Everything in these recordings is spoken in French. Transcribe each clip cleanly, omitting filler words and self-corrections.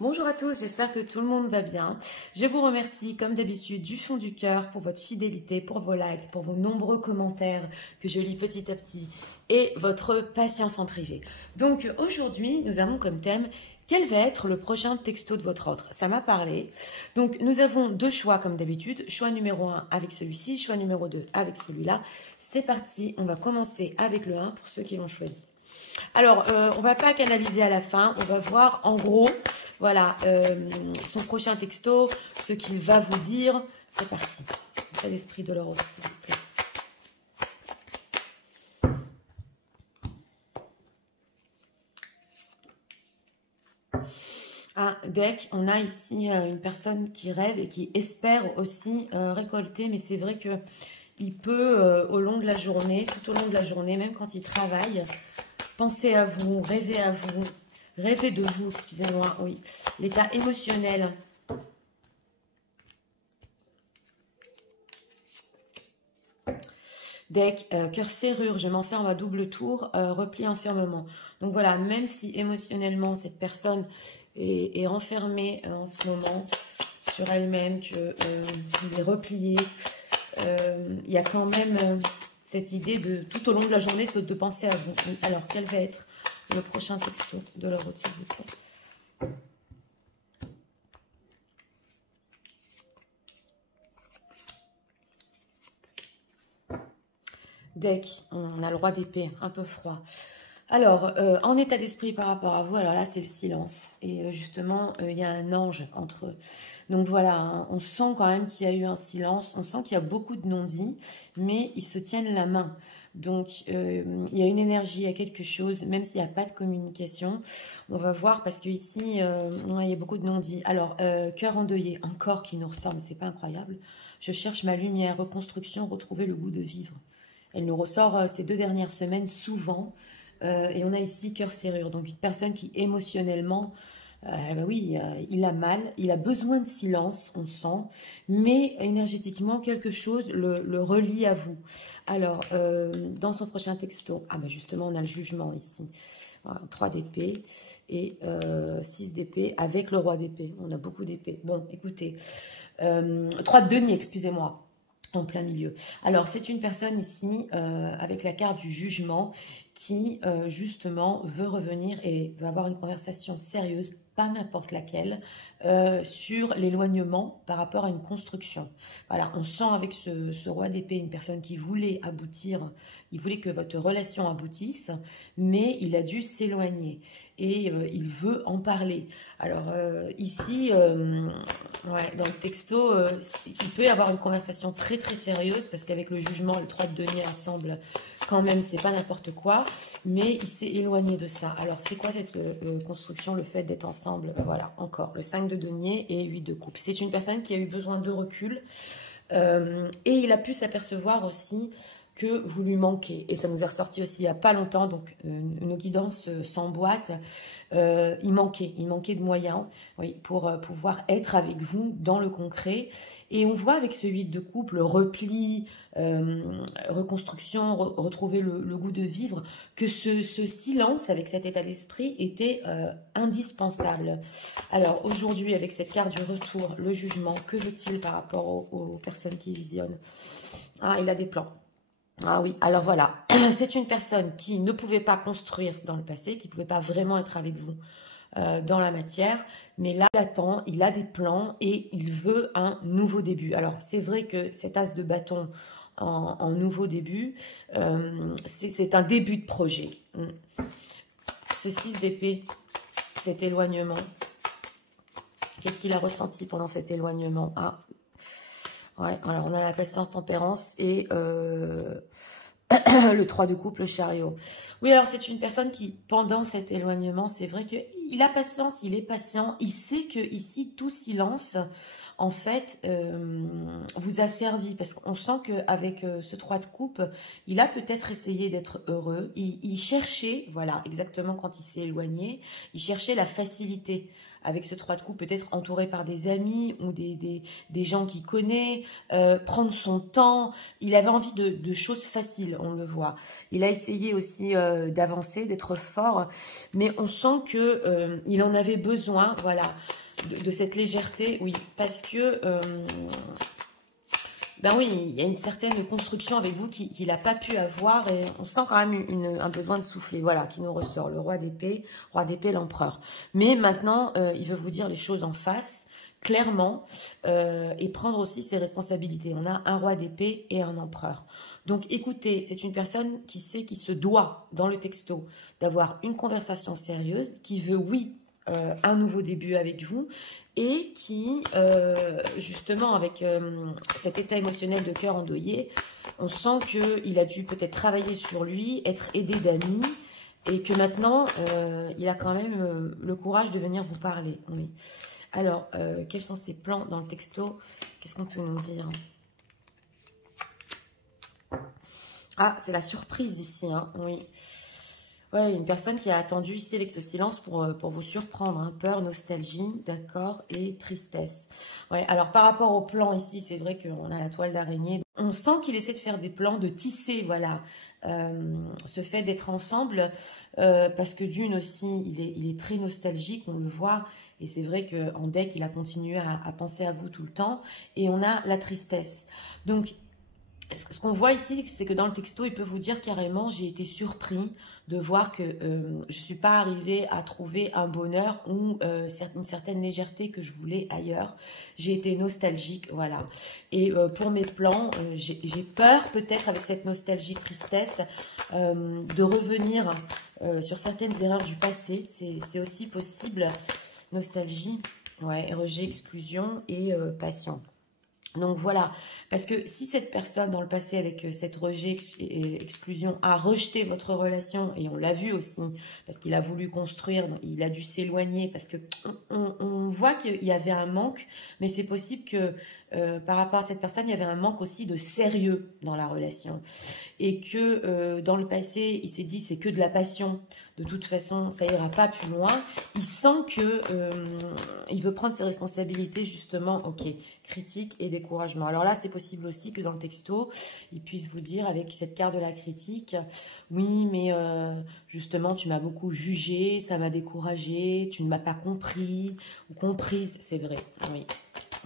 Bonjour à tous, j'espère que tout le monde va bien. Je vous remercie comme d'habitude du fond du cœur pour votre fidélité, pour vos likes, pour vos nombreux commentaires que je lis petit à petit et votre patience en privé. Donc aujourd'hui, nous avons comme thème quel va être le prochain texto de votre autre. Ça m'a parlé. Donc nous avons deux choix comme d'habitude. Choix numéro 1 avec celui-ci, choix numéro 2 avec celui-là. C'est parti, on va commencer avec le 1 pour ceux qui l'ont choisi. Alors, on va pas canaliser à la fin, on va voir en gros, voilà, son prochain texto, ce qu'il va vous dire. C'est parti. L'état d'esprit de l'or, s'il vous plaît. Ah, deck, on a ici une personne qui rêve et qui espère aussi récolter, mais c'est vrai que il peut, au long de la journée, tout au long de la journée, même quand il travaille, penser à vous, rêver de vous, excusez-moi, oui. L'état émotionnel. Deck, cœur serrure, je m'enferme à double tour, repli enfermement. Donc voilà, même si émotionnellement, cette personne est renfermée en ce moment sur elle-même, qu'elle est repliée, il y a quand même cette idée de, tout au long de la journée, de penser à vous. Alors, quel va être le prochain texto de l'or, s'il vous plaît? Deck, on a le roi d'épée, un peu froid. Alors, en état d'esprit par rapport à vous, alors là, c'est le silence. Et justement, il y a un ange entre eux. Donc voilà, hein, on sent quand même qu'il y a eu un silence. On sent qu'il y a beaucoup de non-dits, mais ils se tiennent la main. Donc, il y a une énergie, il y a quelque chose, même s'il n'y a pas de communication. On va voir, parce qu'ici, il y a beaucoup de non-dits. Alors, cœur endeuillé, encore qui nous ressort, mais c'est pas incroyable. Je cherche ma lumière, reconstruction, retrouver le goût de vivre. Elle nous ressort ces 2 dernières semaines, souvent. Et on a ici cœur serrure, donc une personne qui émotionnellement, bah oui, il a mal, il a besoin de silence, on sent, mais énergétiquement quelque chose le relie à vous. Alors, dans son prochain texto, ah bah justement on a le jugement ici, voilà, 3 d'épée et 6 d'épée avec le roi d'épée, on a beaucoup d'épée. Bon, écoutez, 3 de denier, excusez-moi. En plein milieu. Alors, c'est une personne ici avec la carte du jugement qui, justement, veut revenir et veut avoir une conversation sérieuse, pas n'importe laquelle, sur l'éloignement par rapport à une construction. Voilà, on sent avec ce roi d'épée une personne qui voulait aboutir, il voulait que votre relation aboutisse, mais il a dû s'éloigner et il veut en parler. Alors, ici, ouais, dans le texto, il peut y avoir une conversation très très sérieuse parce qu'avec le jugement, le 3 de denier ensemble, quand même, c'est pas n'importe quoi, mais il s'est éloigné de ça. Alors, c'est quoi cette construction, le fait d'être ensemble? Voilà, encore, le 5 de denier et 8 de coupe. C'est une personne qui a eu besoin de recul et il a pu s'apercevoir aussi que vous lui manquez. Et ça nous est ressorti aussi il n'y a pas longtemps, donc nos guidances s'emboîtent. Il manquait de moyens, oui, pour pouvoir être avec vous dans le concret. Et on voit avec ce 8 de coupe, le repli, reconstruction, retrouver le goût de vivre, que ce silence avec cet état d'esprit était indispensable. Alors aujourd'hui, avec cette carte du retour, le jugement, que veut-il par rapport aux personnes qui visionnent? Ah, il a des plans. Ah oui, alors voilà, c'est une personne qui ne pouvait pas construire dans le passé, qui ne pouvait pas vraiment être avec vous dans la matière, mais là, il attend, il a des plans et il veut un nouveau début. Alors, c'est vrai que cet as de bâton en nouveau début, c'est un début de projet. Ce 6 d'épée, cet éloignement, qu'est-ce qu'il a ressenti pendant cet éloignement? Ah, ouais, alors on a la patience, tempérance et le 3 de coupe, le chariot. Oui, alors c'est une personne qui, pendant cet éloignement, c'est vrai qu'il a patience, il est patient. Il sait que ici, tout silence, en fait, vous a servi. Parce qu'on sent qu'avec ce 3 de coupe, il a peut-être essayé d'être heureux. Il cherchait, voilà, exactement quand il s'est éloigné, il cherchait la facilité. avec ce 3 de coupe, peut-être entouré par des amis ou des gens qu'il connaît, prendre son temps. Il avait envie de choses faciles, on le voit. Il a essayé aussi d'avancer, d'être fort, mais on sent que il en avait besoin, voilà, de cette légèreté, oui, parce que... ben oui, il y a une certaine construction avec vous qu'il n'a pas pu avoir et on sent quand même un besoin de souffler. Voilà, qui nous ressort, le roi d'épée, l'empereur. Mais maintenant, il veut vous dire les choses en face, clairement, et prendre aussi ses responsabilités. On a un roi d'épée et un empereur. Donc écoutez, c'est une personne qui sait qu'il se doit, dans le texto, d'avoir une conversation sérieuse, qui veut, oui, un nouveau début avec vous et qui, justement, avec cet état émotionnel de cœur endeuillé, on sent qu'il a dû peut-être travailler sur lui, être aidé d'amis et que maintenant, il a quand même le courage de venir vous parler. Oui. Alors, quels sont ses plans dans le texto? Qu'est-ce qu'on peut nous dire? Ah, c'est la surprise ici, hein, oui. Ouais, une personne qui a attendu ici avec ce silence pour vous surprendre. Hein. Peur, nostalgie, d'accord, et tristesse. Ouais, alors par rapport au plan ici, c'est vrai qu'on a la toile d'araignée. On sent qu'il essaie de faire des plans, de tisser, voilà, ce fait d'être ensemble. Parce que d'une aussi, il est très nostalgique, on le voit. Et c'est vrai qu'en deck, il a continué à penser à vous tout le temps. Et on a la tristesse. Donc, ce qu'on voit ici, c'est que dans le texto, il peut vous dire carrément, j'ai été surpris de voir que je ne suis pas arrivée à trouver un bonheur ou une certaine légèreté que je voulais ailleurs. J'ai été nostalgique, voilà. Et pour mes plans, j'ai peur peut-être avec cette nostalgie, tristesse, de revenir sur certaines erreurs du passé. C'est aussi possible. Nostalgie, ouais, rejet, exclusion et passion. Donc voilà, parce que si cette personne dans le passé avec cette rejet et exclusion a rejeté votre relation, et on l'a vu aussi, parce qu'il a voulu construire, il a dû s'éloigner, parce que on voit qu'il y avait un manque, mais c'est possible que par rapport à cette personne, il y avait un manque aussi de sérieux dans la relation. Et que dans le passé, il s'est dit c'est que de la passion, de toute façon ça ira pas plus loin. Il sent que il veut prendre ses responsabilités justement, ok, critique et découragement. Alors là c'est possible aussi que dans le texto, il puisse vous dire avec cette carte de la critique, oui mais justement tu m'as beaucoup jugé, ça m'a découragé, tu ne m'as pas compris ou comprise, c'est vrai, oui.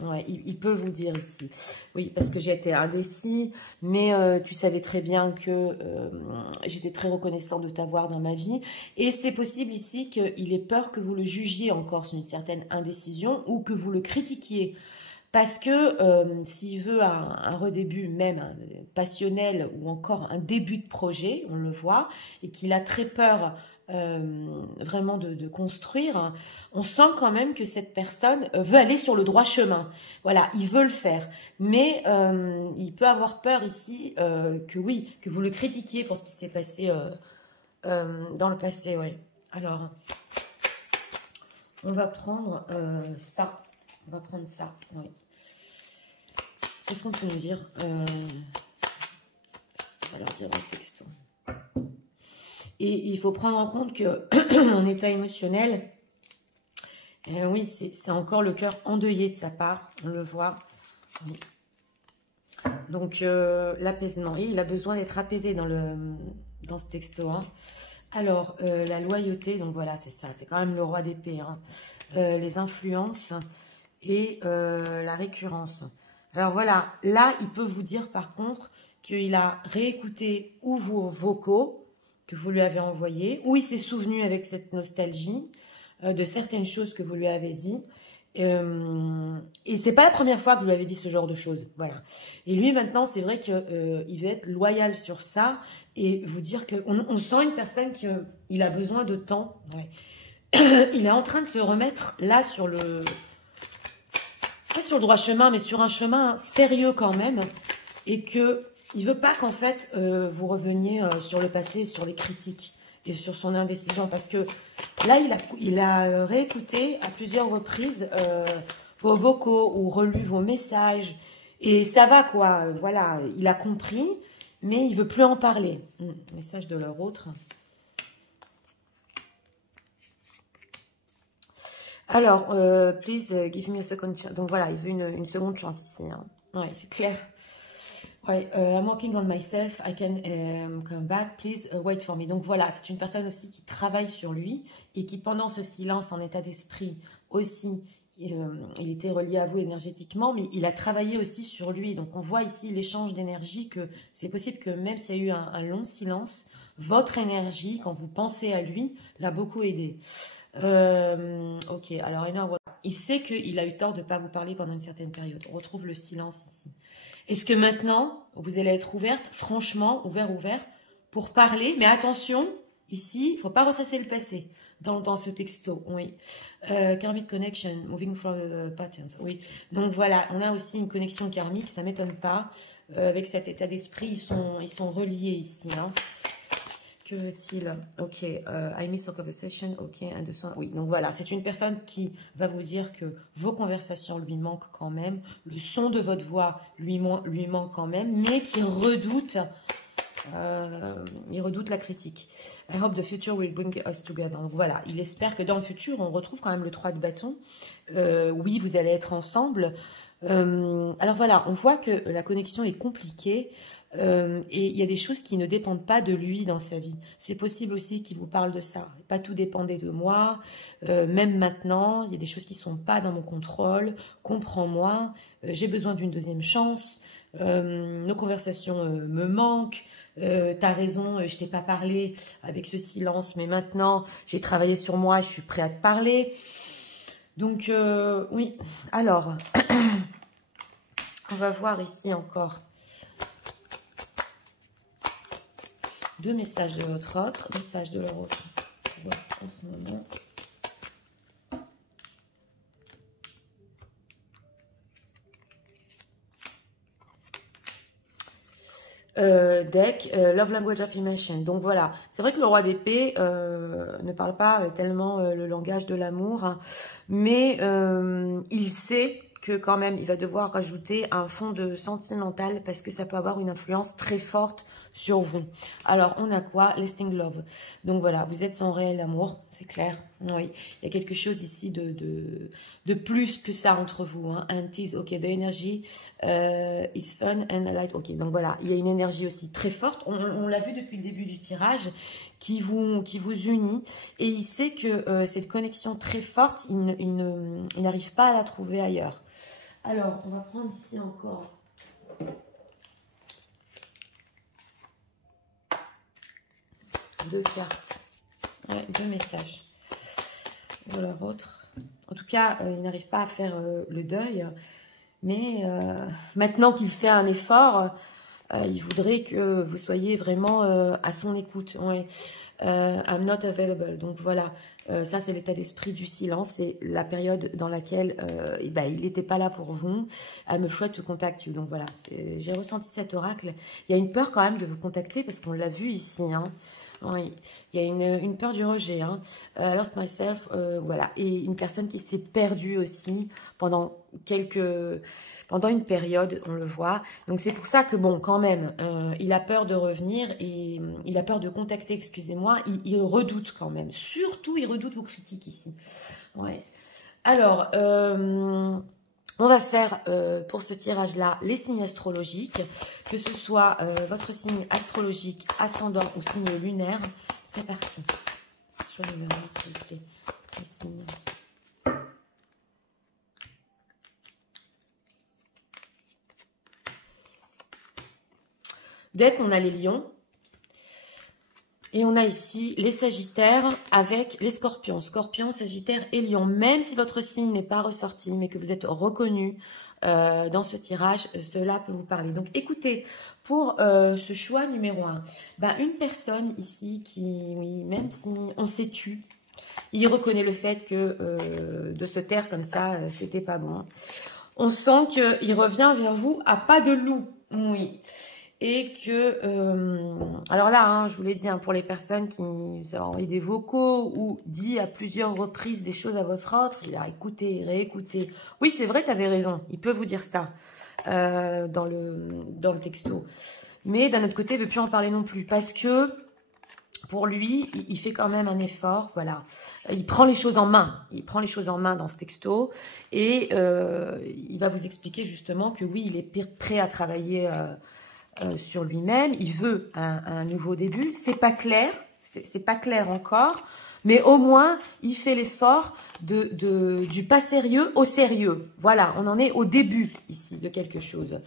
Ouais, il peut vous dire ici. Oui, parce que j'ai été indécis, mais tu savais très bien que j'étais très reconnaissant de t'avoir dans ma vie. Et c'est possible ici qu'il ait peur que vous le jugiez encore sur une certaine indécision ou que vous le critiquiez. Parce que s'il veut un redébut même passionnel ou encore un début de projet, on le voit, et qu'il a très peur vraiment de construire, on sent quand même que cette personne veut aller sur le droit chemin. Voilà, il veut le faire. Mais il peut avoir peur ici que oui, que vous le critiquiez pour ce qui s'est passé dans le passé. Ouais. Alors, on va prendre ça. On va prendre ça, oui. Qu'est-ce qu'on peut nous dire on va leur dire dans le texto. Et il faut prendre en compte que en état émotionnel, oui, c'est encore le cœur endeuillé de sa part, on le voit. Oui. Donc, l'apaisement. Et il a besoin d'être apaisé dans ce texto. Hein. Alors, la loyauté, donc voilà, c'est ça. C'est quand même le roi d'épée. Hein. Les influences et la récurrence. Alors voilà, là, il peut vous dire par contre qu'il a réécouté ou vos vocaux que vous lui avez envoyés, ou il s'est souvenu avec cette nostalgie de certaines choses que vous lui avez dit. Et c'est pas la première fois que vous lui avez dit ce genre de choses. Voilà. Et lui, maintenant, c'est vrai qu'il veut être loyal sur ça et vous dire qu'on sent une personne qu'il a besoin de temps. Ouais. Il est en train de se remettre là sur le... Pas sur le droit chemin, mais sur un chemin sérieux quand même. Et qu'il ne veut pas qu'en fait, vous reveniez sur le passé, sur les critiques et sur son indécision. Parce que là, il a réécouté à plusieurs reprises vos vocaux ou relu vos messages. Et ça va quoi, voilà, il a compris, mais il ne veut plus en parler. Message de leur autre. Alors, please give me a second chance. Donc voilà, il veut une seconde chance ici. Hein. Ouais, c'est clair. Ouais, I'm working on myself. I can come back. Please wait for me. Donc voilà, c'est une personne aussi qui travaille sur lui et qui, pendant ce silence en état d'esprit aussi, il était relié à vous énergétiquement, mais il a travaillé aussi sur lui. Donc on voit ici l'échange d'énergie, que c'est possible que même s'il y a eu un long silence, votre énergie, quand vous pensez à lui, l'a beaucoup aidé. Ok, alors il sait qu'il a eu tort de ne pas vous parler pendant une certaine période. On retrouve le silence ici. Est-ce que maintenant, vous allez être ouverte, franchement, ouvert, pour parler, mais attention, ici, il ne faut pas ressasser le passé dans ce texto, oui. Karmic connection, moving from patterns, oui. Donc voilà, on a aussi une connexion karmique, ça ne m'étonne pas. Avec cet état d'esprit, ils sont reliés ici, hein. Que veut-il? Ok, I miss our conversation, ok, understand. Oui, donc voilà, c'est une personne qui va vous dire que vos conversations lui manquent quand même, le son de votre voix lui manque quand même, mais qui redoute, il redoute la critique. I hope the future will bring us together. Donc voilà, il espère que dans le futur, on retrouve quand même le 3 de bâton. Oui, vous allez être ensemble. Alors voilà, on voit que la connexion est compliquée. Et il y a des choses qui ne dépendent pas de lui dans sa vie. C'est possible aussi qu'il vous parle de ça. Pas tout dépendait de moi. Même maintenant, il y a des choses qui ne sont pas dans mon contrôle. Comprends-moi. J'ai besoin d'une deuxième chance. Nos conversations me manquent. T'as raison, je t'ai pas parlé avec ce silence, mais maintenant, j'ai travaillé sur moi, je suis prêt à te parler. Donc, oui. Alors, on va voir ici encore. 2 messages de votre autre, message de leur autre. En ce moment. Deck, Love Language Affirmation. Donc voilà, c'est vrai que le roi d'épée ne parle pas tellement le langage de l'amour, hein, mais il sait que quand même, il va devoir rajouter un fond de sentimental parce que ça peut avoir une influence très forte sur vous. Alors, on a quoi? Lasting Love. Donc voilà, vous êtes son réel amour, c'est clair. Oui, il y a quelque chose ici de plus que ça entre vous. Hein. And is, ok, the energy is fun and light. Ok, donc voilà, il y a une énergie aussi très forte. On l'a vu depuis le début du tirage, qui vous unit. Et il sait que cette connexion très forte, il n'arrive pas à la trouver ailleurs. Alors, on va prendre ici encore 2 cartes. Ouais, 2 messages. De leur autre. En tout cas, il n'arrive pas à faire le deuil. Mais maintenant qu'il fait un effort, il voudrait que vous soyez vraiment à son écoute. Ouais. I'm not available. Donc voilà, ça c'est l'état d'esprit du silence. C'est la période dans laquelle il n'était pas là pour vous. I'm afraid to contact you. Donc voilà, j'ai ressenti cet oracle. Il y a une peur quand même de vous contacter parce qu'on l'a vu ici. Hein. Oui, il y a une peur du rejet. Hein. Lost myself, voilà. Et une personne qui s'est perdue aussi pendant une période, on le voit. Donc c'est pour ça que bon, quand même, il a peur de revenir et il a peur de contacter, excusez-moi, il redoute quand même. Surtout, il redoute vos critiques ici. Ouais. Alors, on va faire pour ce tirage-là les signes astrologiques, que ce soit votre signe astrologique, ascendant ou signe lunaire. C'est parti. Choisissez-moi, s'il vous plaît, les signes. Dès qu'on a les lions, et on a ici les sagittaires avec les scorpions. Scorpions, sagittaires et lions. Même si votre signe n'est pas ressorti, mais que vous êtes reconnu dans ce tirage, cela peut vous parler. Donc écoutez, pour ce choix numéro 1, une personne ici qui, oui, même si on s'est tu, il reconnaît le fait que de se taire comme ça, c'était pas bon. On sent qu'il revient vers vous à pas de loup. Oui. Et que, alors là, hein, je vous l'ai dit, hein, pour les personnes qui ont envoyé des vocaux ou dit à plusieurs reprises des choses à votre autre, il a écouté, réécouté. Oui, c'est vrai, tu avais raison, il peut vous dire ça dans le texto. Mais d'un autre côté, il ne veut plus en parler non plus parce que pour lui, il fait quand même un effort, voilà. Il prend les choses en main. Il prend les choses en main dans ce texto. Et il va vous expliquer justement que oui, il est prêt à travailler sur lui-même. Il veut un nouveau début. C'est pas clair. C'est pas clair encore. Mais au moins, il fait l'effort du pas sérieux au sérieux. Voilà, on en est au début ici de quelque chose.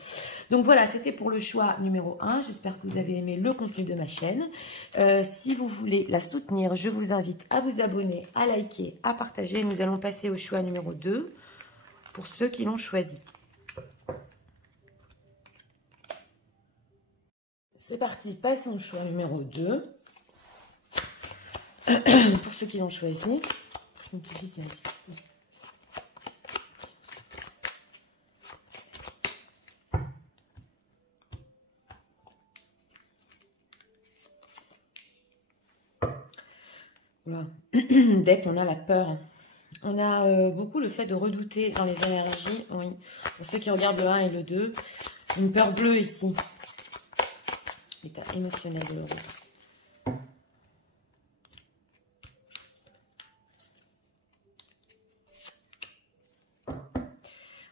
Donc voilà, c'était pour le choix numéro 1. J'espère que vous avez aimé le contenu de ma chaîne. Si vous voulez la soutenir, je vous invite à vous abonner, à liker, à partager. Nous allons passer au choix numéro 2 pour ceux qui l'ont choisi. C'est parti, passons au choix numéro 2. Pour ceux qui l'ont choisi. C'est difficile. Voilà. Dès qu'on a la peur. On a beaucoup le fait de redouter dans les énergies. Oui. Pour ceux qui regardent le 1 et le 2. Une peur bleue ici. L'état émotionnel de l'autre.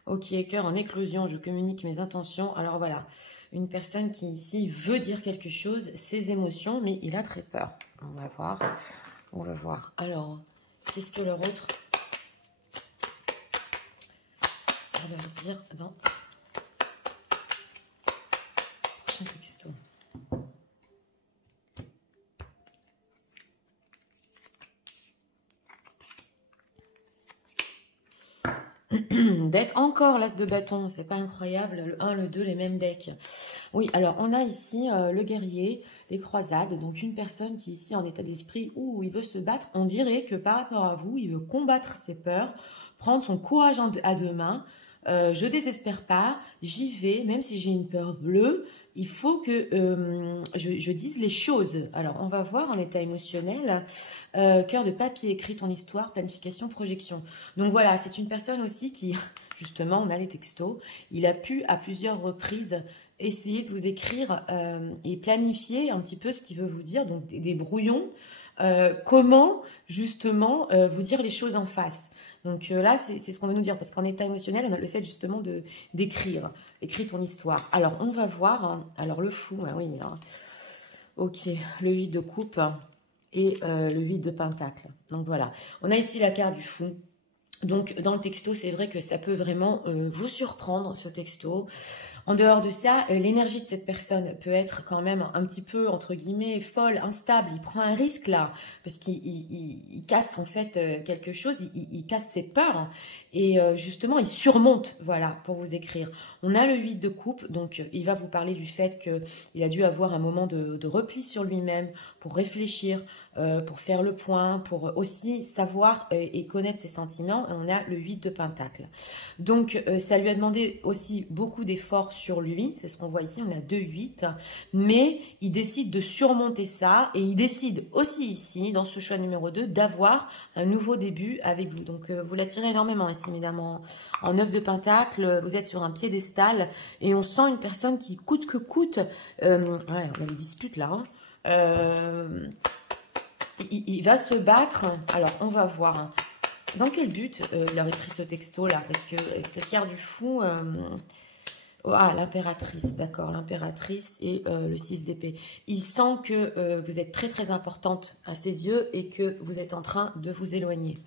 Ok, cœur en éclosion, je communique mes intentions. Alors voilà, une personne qui ici veut dire quelque chose, ses émotions, mais il a très peur. On va voir, on va voir. Alors, qu'est-ce que leur autre va leur dire dans le prochain texto? Deck, encore l'as de bâton, c'est pas incroyable, le 1, le 2, les mêmes decks. Oui, alors on a ici le guerrier, les croisades, donc une personne qui ici en état d'esprit où il veut se battre, on dirait que par rapport à vous, il veut combattre ses peurs, prendre son courage à deux mains. Je désespère pas, j'y vais, même si j'ai une peur bleue, il faut que je dise les choses. Alors, on va voir en état émotionnel, cœur de papier, écrit ton histoire, planification, projection. Donc voilà, c'est une personne aussi qui, justement, on a les textos, il a pu à plusieurs reprises essayer de vous écrire et planifier un petit peu ce qu'il veut vous dire, donc des brouillons, comment justement vous dire les choses en face. Donc là, c'est ce qu'on veut nous dire, parce qu'en état émotionnel, on a le fait justement d'écrire, écrire ton histoire. Alors, on va voir, hein, alors le fou, hein, oui, hein. Ok, le 8 de coupe et le 8 de pentacle. Donc voilà, on a ici la carte du fou. Donc dans le texto, c'est vrai que ça peut vraiment vous surprendre, ce texto. En dehors de ça, l'énergie de cette personne peut être quand même un petit peu, entre guillemets, folle, instable. Il prend un risque là, parce qu'il casse en fait quelque chose, il casse ses peurs. Et justement, il surmonte, voilà, pour vous écrire. On a le 8 de coupe, donc il va vous parler du fait qu'il a dû avoir un moment de repli sur lui-même, pour réfléchir, pour faire le point, pour aussi savoir et connaître ses sentiments. Et on a le 8 de pentacle. Donc, ça lui a demandé aussi beaucoup d'efforts sur lui, c'est ce qu'on voit ici, on a 2-8, mais il décide de surmonter ça et il décide aussi ici, dans ce choix numéro 2, d'avoir un nouveau début avec vous. Donc, vous l'attirez énormément ici, mesdames, en 9 de pentacle, vous êtes sur un piédestal et on sent une personne qui coûte que coûte, ouais, on a des disputes là, hein. Il va se battre, alors on va voir, hein. Dans quel but il a écrit ce texto là? Parce que cette carte du fou, ah, l'impératrice, d'accord, l'impératrice et le 6 d'épée. Il sent que vous êtes très très importante à ses yeux et que vous êtes en train de vous éloigner.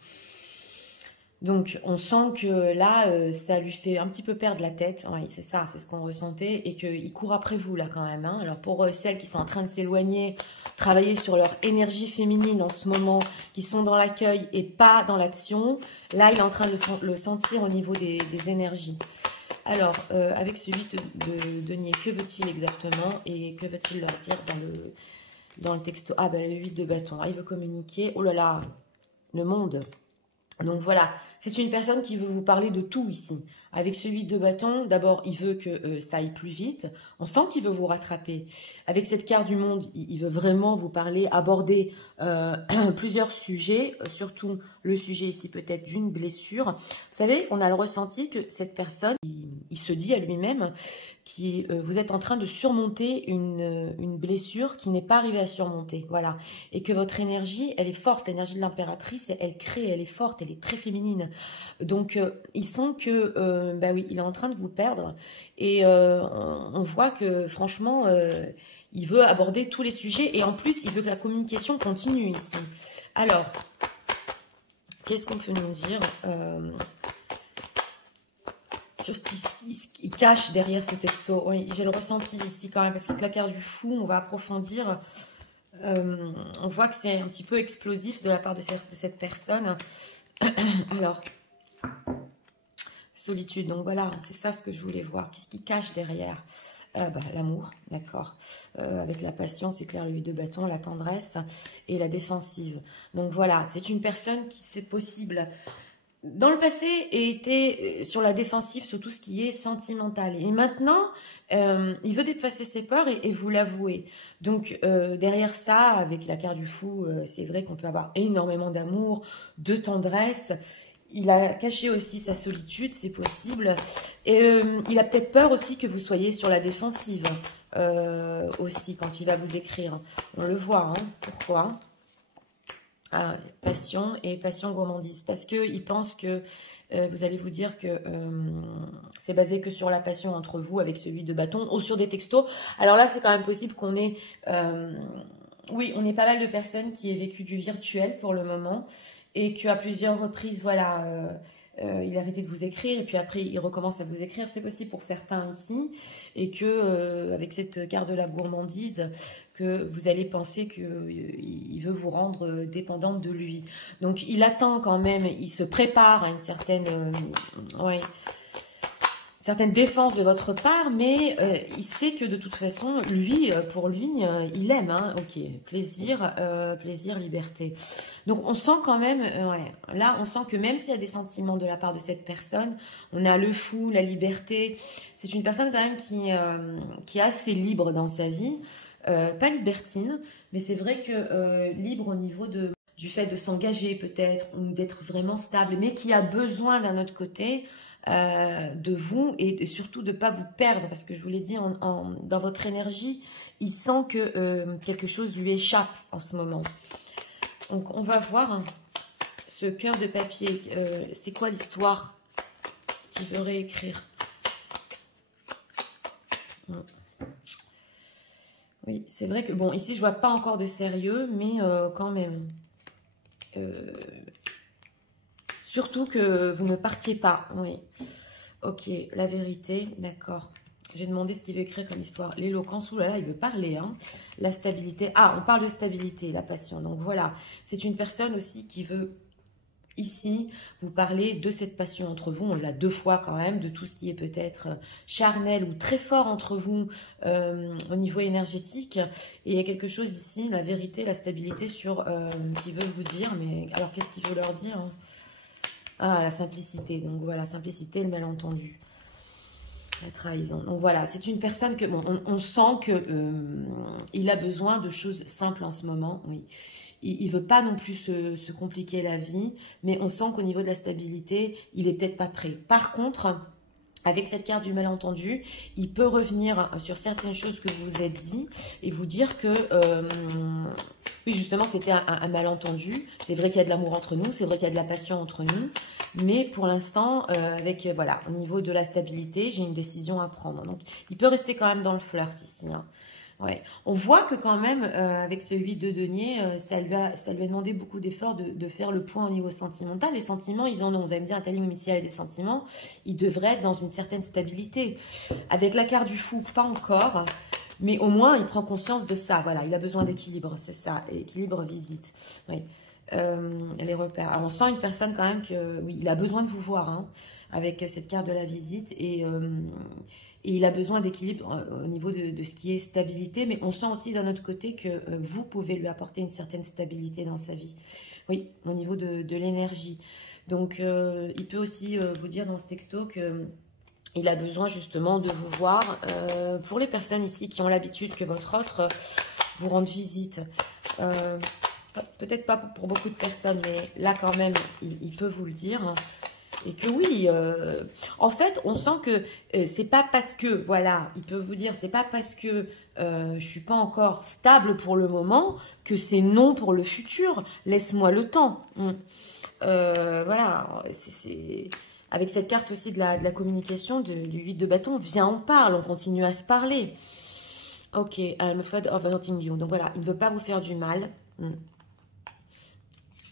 Donc, on sent que là, ça lui fait un petit peu perdre la tête. Oui, c'est ça, c'est ce qu'on ressentait. Et qu'il court après vous, là, quand même. Hein. Alors, pour celles qui sont en train de s'éloigner, travailler sur leur énergie féminine en ce moment, qui sont dans l'accueil et pas dans l'action, là, il est en train de le sentir au niveau des énergies. Alors, avec ce 8 de denier, que veut-il exactement? Et que veut-il leur dire dans le texto? Ah, ben, le 8 de bâton. Ah, il veut communiquer. Oh là là, le monde. Donc voilà, C'est une personne qui veut vous parler de tout ici. Avec celui de bâton, d'abord, il veut que ça aille plus vite. On sent qu'il veut vous rattraper. Avec cette carte du monde, il veut vraiment vous parler, aborder plusieurs sujets, surtout le sujet ici peut-être d'une blessure. Vous savez, on a le ressenti que cette personne, il se dit à lui-même que vous êtes en train de surmonter une blessure qui n'est pas arrivée à surmonter. Voilà. Et que votre énergie, elle est forte. L'énergie de l'impératrice, elle crée, elle est forte, elle est très féminine. Donc, il sent que, bah oui, il est en train de vous perdre. Et on voit que, franchement, il veut aborder tous les sujets. Et en plus, il veut que la communication continue ici. Alors, qu'est-ce qu'on peut nous dire sur ce qui cache derrière ce texto? Oui, j'ai le ressenti ici quand même, parce qu'avec la carte du fou, on va approfondir. On voit que c'est un petit peu explosif de la part de cette personne. Alors, solitude, donc voilà, c'est ça ce que je voulais voir. Qu'est-ce qui cache derrière? L'amour, d'accord. Avec la passion, c'est clair, le 8 de bâton, la tendresse et la défensive. Donc voilà, c'est une personne qui, c'est possible, dans le passé, était sur la défensive sur tout ce qui est sentimental. Et maintenant, il veut dépasser ses peurs et vous l'avouer. Donc, derrière ça, avec la carte du fou, c'est vrai qu'on peut avoir énormément d'amour, de tendresse. Il a caché aussi sa solitude, c'est possible. Et il a peut-être peur aussi que vous soyez sur la défensive aussi quand il va vous écrire. On le voit, hein. Pourquoi ? Passion et passion gourmandise. Parce qu'il pense que vous allez vous dire que c'est basé que sur la passion entre vous avec celui de bâton ou sur des textos. Alors là, c'est quand même possible qu'on ait... oui, on est pas mal de personnes qui aient vécu du virtuel pour le moment. Et qu'à plusieurs reprises, voilà, il a arrêté de vous écrire. Et puis après, il recommence à vous écrire. C'est possible pour certains ici. Et que avec cette carte de la gourmandise, que vous allez penser qu'il veut vous rendre dépendante de lui. Donc, il attend quand même, il se prépare à une certaine défense de votre part, mais il sait que de toute façon, lui, pour lui, il aime. Hein, ok, plaisir, plaisir, liberté. Donc, on sent quand même, là, on sent que même s'il y a des sentiments de la part de cette personne, on a le fou, la liberté. C'est une personne quand même qui est assez libre dans sa vie. Pas libertine, mais c'est vrai que libre au niveau du fait de s'engager peut-être, ou d'être vraiment stable, mais qui a besoin d'un autre côté de vous et surtout de ne pas vous perdre, parce que je vous l'ai dit, dans votre énergie, il sent que quelque chose lui échappe en ce moment. Donc on va voir hein, ce cœur de papier, c'est quoi l'histoire qu'il veut réécrire? Oui, c'est vrai que, bon, ici, je vois pas encore de sérieux, mais quand même. Surtout que vous ne partiez pas, oui. Ok, la vérité, d'accord. J'ai demandé ce qu'il veut écrire comme histoire. L'éloquence, oulala, il veut parler, hein. La stabilité. Ah, on parle de stabilité, la passion. Donc voilà, c'est une personne aussi qui veut... Ici, vous parlez de cette passion entre vous, on l'a 2 fois quand même, de tout ce qui est peut-être charnel ou très fort entre vous au niveau énergétique. Et il y a quelque chose ici, la vérité, la stabilité sur qui veut vous dire, mais alors qu'est-ce qu'il veut leur dire hein? Ah, la simplicité, donc voilà, simplicité, le malentendu. La trahison. Donc voilà, c'est une personne que, bon, on sent que il a besoin de choses simples en ce moment, oui. Il ne veut pas non plus se compliquer la vie, mais on sent qu'au niveau de la stabilité, il n'est peut-être pas prêt. Par contre, avec cette carte du malentendu, il peut revenir sur certaines choses que vous vous êtes dit et vous dire que, oui, justement, c'était un malentendu. C'est vrai qu'il y a de l'amour entre nous, c'est vrai qu'il y a de la passion entre nous, mais pour l'instant, voilà, au niveau de la stabilité, j'ai une décision à prendre. Donc, il peut rester quand même dans le flirt ici, hein. Ouais. On voit que quand même, avec ce 8 de denier, ça lui a demandé beaucoup d'efforts de faire le point au niveau sentimental. Les sentiments, ils en ont. Vous allez me dire, un tel initial a des sentiments, il devrait être dans une certaine stabilité. Avec la carte du fou, pas encore, mais au moins, il prend conscience de ça. Voilà, il a besoin d'équilibre, c'est ça. Équilibre, visite. Oui. Les repères. Alors, on sent une personne quand même que, oui, il a besoin de vous voir, hein, avec cette carte de la visite et il a besoin d'équilibre au niveau de ce qui est stabilité, mais on sent aussi d'un autre côté que vous pouvez lui apporter une certaine stabilité dans sa vie. Oui, au niveau de l'énergie. Donc, il peut aussi vous dire dans ce texto que il a besoin justement de vous voir. Pour les personnes ici qui ont l'habitude que votre autre vous rende visite, peut-être pas pour beaucoup de personnes, mais là quand même, il peut vous le dire. Et que oui, en fait, on sent que c'est pas parce que, voilà, il peut vous dire, c'est pas parce que je suis pas encore stable pour le moment que c'est non pour le futur. Laisse-moi le temps. Voilà, c'est avec cette carte aussi de la communication du 8 de bâton, viens, on parle, on continue à se parler. Ok, I'm afraid of hurting you. Donc voilà, il ne veut pas vous faire du mal.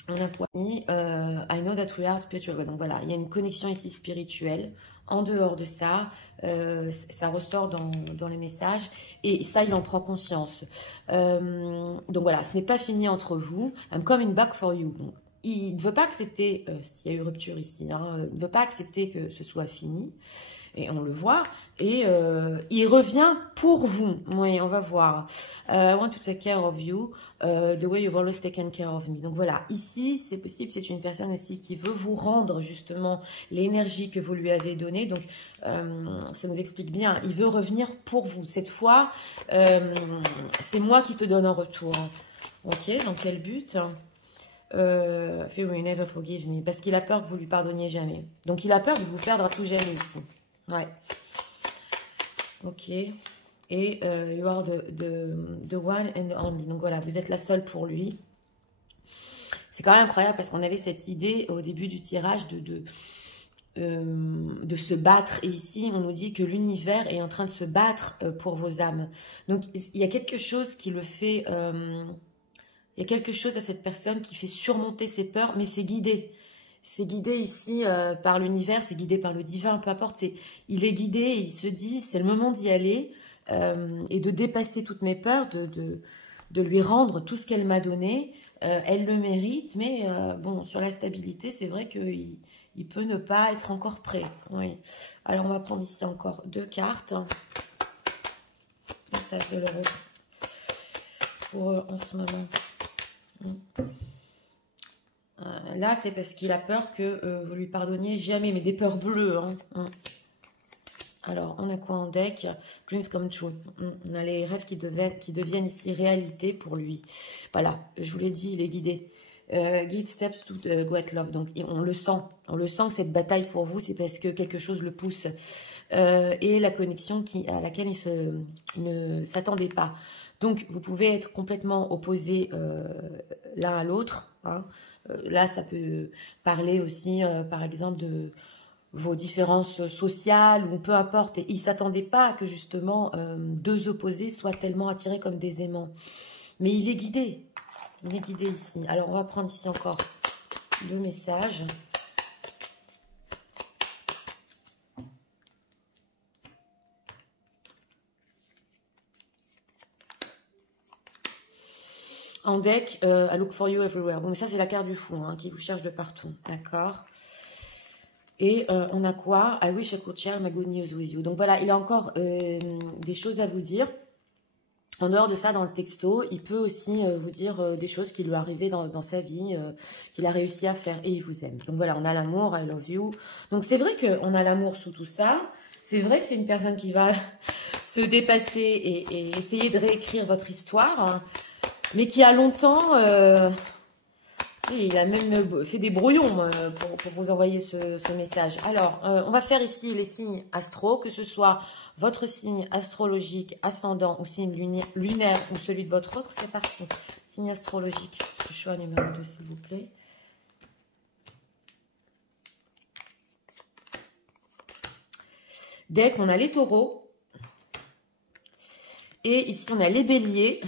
On a quoi I know that we are spiritual. Donc voilà, il y a une connexion ici spirituelle. En dehors de ça, ça ressort dans les messages. Et ça, il en prend conscience. Donc voilà, ce n'est pas fini entre vous. I'm coming back for you. Donc, il ne veut pas accepter, s'il y a eu rupture ici, hein, il ne veut pas accepter que ce soit fini. Et on le voit. Et il revient pour vous. Oui, on va voir. I want to take care of you the way you've always taken care of me. Donc voilà, ici, c'est possible, c'est une personne aussi qui veut vous rendre justement l'énergie que vous lui avez donnée. Donc, ça nous explique bien. Il veut revenir pour vous. Cette fois, c'est moi qui te donne un retour. Ok, dans quel but? Fear will never forgive me. Parce qu'il a peur que vous lui pardonniez jamais. Donc, il a peur de vous perdre à tout jamais ici. Ouais. Ok. Et you are the one and the only. Donc voilà, vous êtes la seule pour lui. C'est quand même incroyable parce qu'on avait cette idée au début du tirage de se battre. Et ici, on nous dit que l'univers est en train de se battre pour vos âmes. Donc, il y a quelque chose qui le fait... il y a quelque chose à cette personne qui fait surmonter ses peurs, mais c'est guidé. C'est guidé ici par l'univers, c'est guidé par le divin, peu importe. Il est guidé et il se dit, c'est le moment d'y aller et de dépasser toutes mes peurs, de lui rendre tout ce qu'elle m'a donné. Elle le mérite, mais bon, sur la stabilité, c'est vrai qu'il peut ne pas être encore prêt. Oui. Alors, on va prendre ici encore 2 cartes. Message de l'euro pour eux en ce moment. Là, c'est parce qu'il a peur que vous lui pardonniez jamais, mais des peurs bleues. Hein. Alors, on a quoi en deck? Dreams come true. On a les rêves qui deviennent ici réalité pour lui. Voilà, je vous l'ai dit, il est guidé. Guide steps to the great love. Donc, on le sent que cette bataille pour vous, c'est parce que quelque chose le pousse. Et la connexion à laquelle il ne s'attendait pas. Donc, vous pouvez être complètement opposés l'un à l'autre. Hein. Là, ça peut parler aussi, par exemple, de vos différences sociales ou peu importe. Et il ne s'attendait pas que justement 2 opposés soient tellement attirés comme des aimants. Mais il est guidé. Il est guidé ici. Alors, on va prendre ici encore 2 messages. En deck, I look for you everywhere. Bon, mais ça, c'est la carte du fou, hein, qui vous cherche de partout. D'accord. Et on a quoi? I wish I could share my good news with you. Donc voilà, il a encore des choses à vous dire. En dehors de ça, dans le texto, il peut aussi vous dire des choses qui lui sont arrivées dans sa vie, qu'il a réussi à faire et il vous aime. Donc voilà, on a l'amour, I love you. Donc c'est vrai qu'on a l'amour sous tout ça. C'est vrai que c'est une personne qui va se dépasser et essayer de réécrire votre histoire. Hein. Mais qui a longtemps, il a même fait des brouillons pour vous envoyer ce message. Alors, on va faire ici les signes astro, que ce soit votre signe astrologique, ascendant ou signe lunaire ou celui de votre autre. C'est parti. Signe astrologique, le choix numéro 2, s'il vous plaît. Deck, on a les taureaux. Et ici, on a les béliers.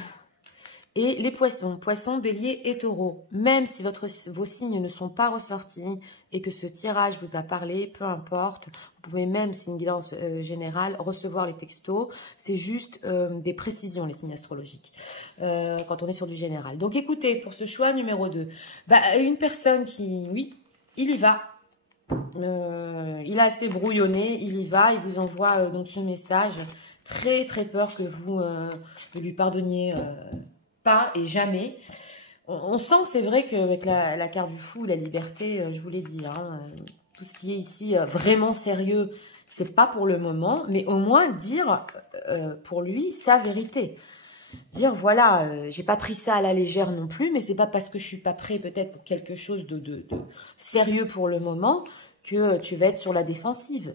Et les poissons, poissons, béliers et taureaux. Même si vos signes ne sont pas ressortis et que ce tirage vous a parlé, peu importe. Vous pouvez même, c'est une guidance générale, recevoir les textos. C'est juste des précisions, les signes astrologiques, quand on est sur du général. Donc écoutez, pour ce choix numéro 2, une personne qui, oui, il y va. Il a assez brouillonné, il y va, il vous envoie donc ce message. Très très peur que vous lui pardonniez pas et jamais. On sent, c'est vrai qu'avec la carte du fou, la liberté, je vous l'ai dit, hein, tout ce qui est ici vraiment sérieux, c'est pas pour le moment, mais au moins dire pour lui sa vérité. Dire voilà, j'ai pas pris ça à la légère non plus, mais c'est pas parce que je suis pas prêt peut-être pour quelque chose de sérieux pour le moment que tu vas être sur la défensive.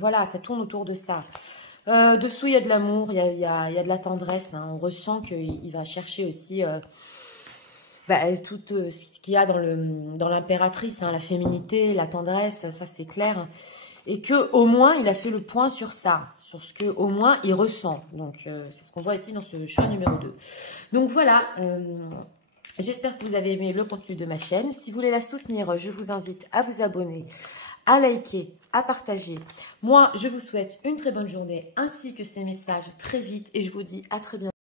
Voilà, ça tourne autour de ça. Dessous, il y a de l'amour, il y a de la tendresse. Hein. On ressent qu'il va chercher aussi tout ce qu'il y a dans l'impératrice, hein, la féminité, la tendresse, ça c'est clair. Et que au moins, il a fait le point sur ça, sur ce que au moins il ressent. Donc, c'est ce qu'on voit ici dans ce choix numéro 2. Donc voilà, j'espère que vous avez aimé le contenu de ma chaîne. Si vous voulez la soutenir, je vous invite à vous abonner, à liker, à partager. Moi, je vous souhaite une très bonne journée ainsi que ces messages très vite et je vous dis à très bientôt.